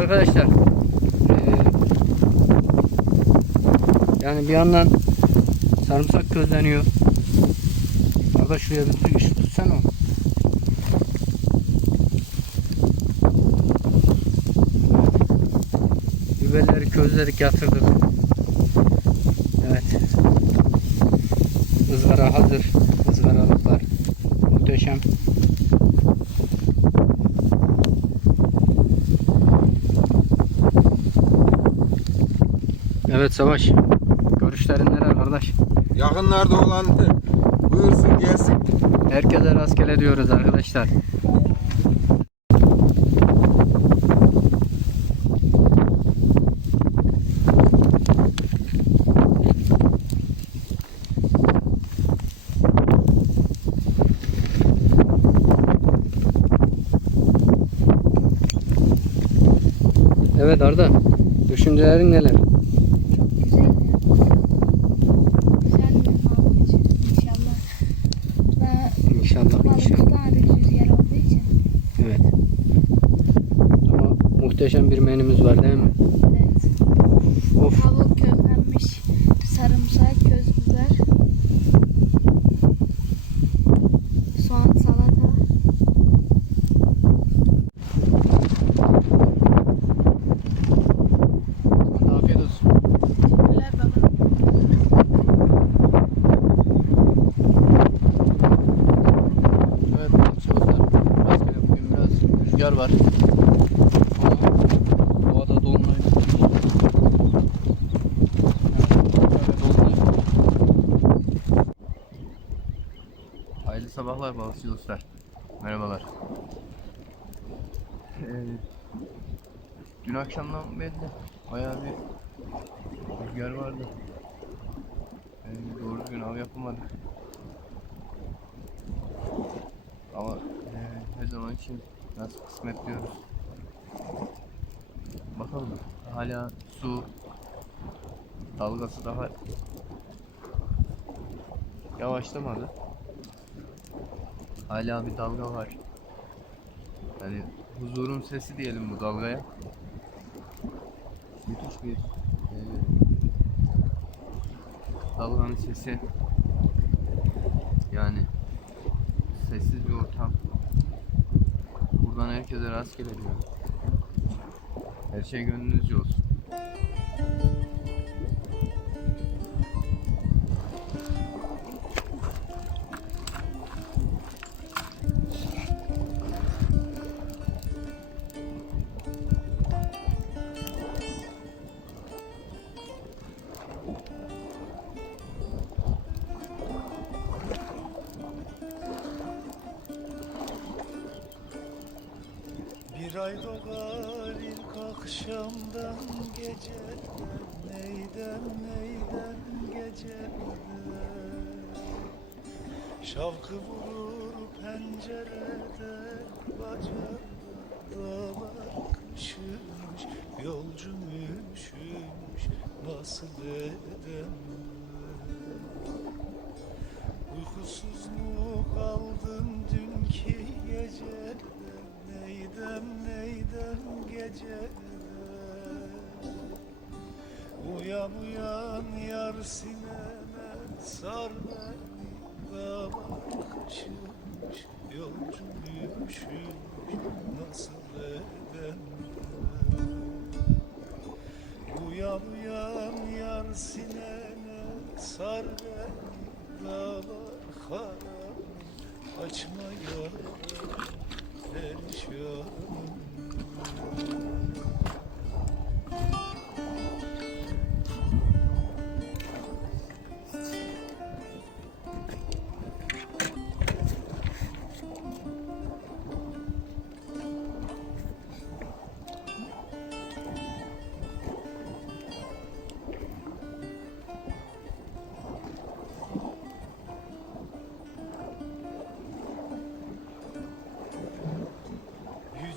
arkadaşlar. Ee, yani bir yandan sarımsak közleniyor. Arada şuraya bir iş tutsana. Biberleri közledik yatırdık. Evet. Izgara hazır. Izgaralıklar muhteşem. Evet Savaş. Görüşlerin neler kardeş? Yakınlarda olan buyursun gelsin. Herkese rastgele diyoruz arkadaşlar. Evet Arda, düşüncelerin neler? Güzel mi? Güzel mi babacığım? İnşallah. Daha İnşallah, inşallah. balık daha da rüzgar olduğu için. Evet. Ama muhteşem bir menümüz var değil mi? Evet. Of. Tavuk közlenmiş. Sarımsak, köz biber. Soğan, salata. Afiyet olsun. Teşekkürler baba. Evet balıkçılıklar rastgele bugün biraz rüzgar var. Hayırlı sabahlar balıkçı dostlar. Merhabalar. Ee, dün akşamdan beri de bayağı bir rüzgar vardı. Ee, doğru düzgün av yapamadık. Ama eee, her zaman için nasıl kısmet diyoruz. Bakalım. Hala su dalgası daha yavaşlamadı. Hala bir dalga var. Yani huzurun sesi diyelim bu dalgaya. Müthiş bir eee, dalganın sesi. Yani sessiz bir ortam. Buradan herkese rastgele diyorum. Her şey gönlünüzce olsun. Bir ay doğar ilk akşamdan geceden Neyden neyden geceden Şavkı vurur pencereden Bacarda dağlar Uyan uyan yar sineme sar beni. Dağlar kışmış yolcum üşümüş Nasıl edem Uyan uyan yar sineme sar beni. Dağlar harap açma yaram perişanım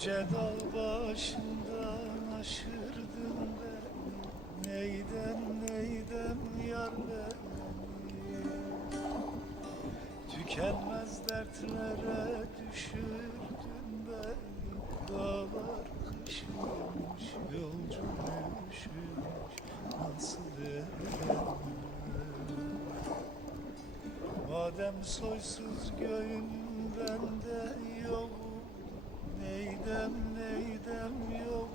Yüce dağ başından aşırdın beni. Neyden neyden yar beni? Tükenmez dertlere düşürdün beni. Dağlar kışmış, yolcu düşmüş Nasıl edelim Madem soysuz göğünden de yok Neydem neydem yok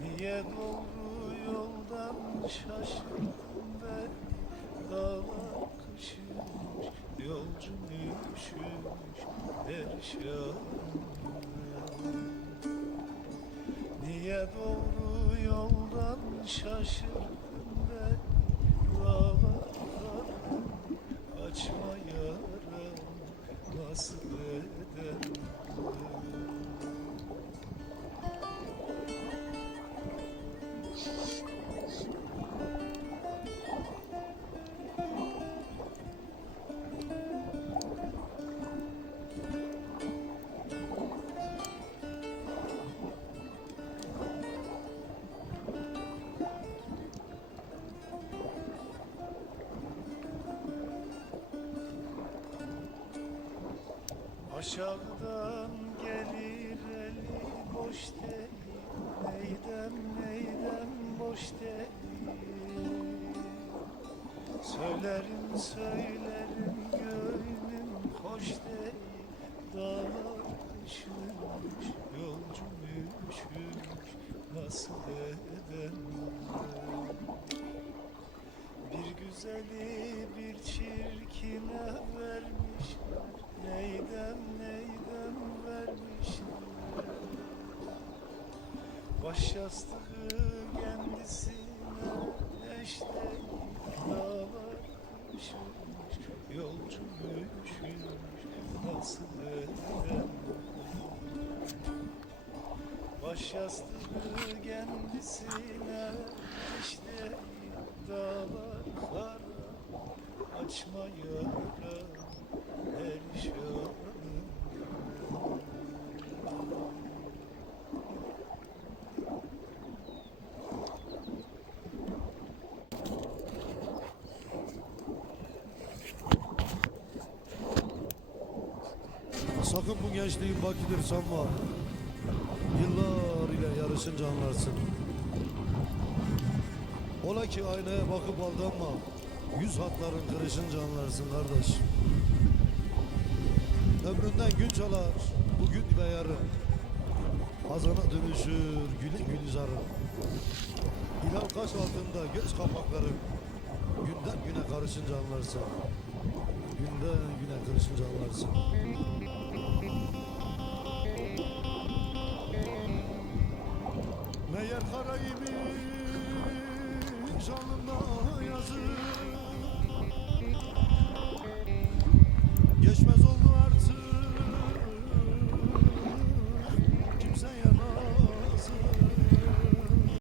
Niye doğru yoldan şaşırdın Aşağıdan gelir eli boş değil Neydem neydem boş değil Söylerim söylerim gönlüm hoş değil Dağlar üşümüş yolcum üşümüş Nasıl edem bir güzeli bir çirkine vermişler neydem Baş yastığı kendisine neşte Dağlar kışmış yolcu üşümüş Nasıl edem Baş yastığı kendisine işte dağlar kara açma yara perişanım Sakın bu gençliğin bakidir sanma. Yıllar ile yarışınca anlarsın. Ola ki aynaya bakıp aldanma. Yüz hatların kırışınca anlarsın kardeş. Ömründen gün çalar, bugün ve yarın. Hazana dönüşür, gülü gülizarın. Hilal kaş altında göz kapakların. Günden güne karışınca anlarsın. Günden güne karışınca anlarsın. Kara gibi alnında yazı Geçmez oldu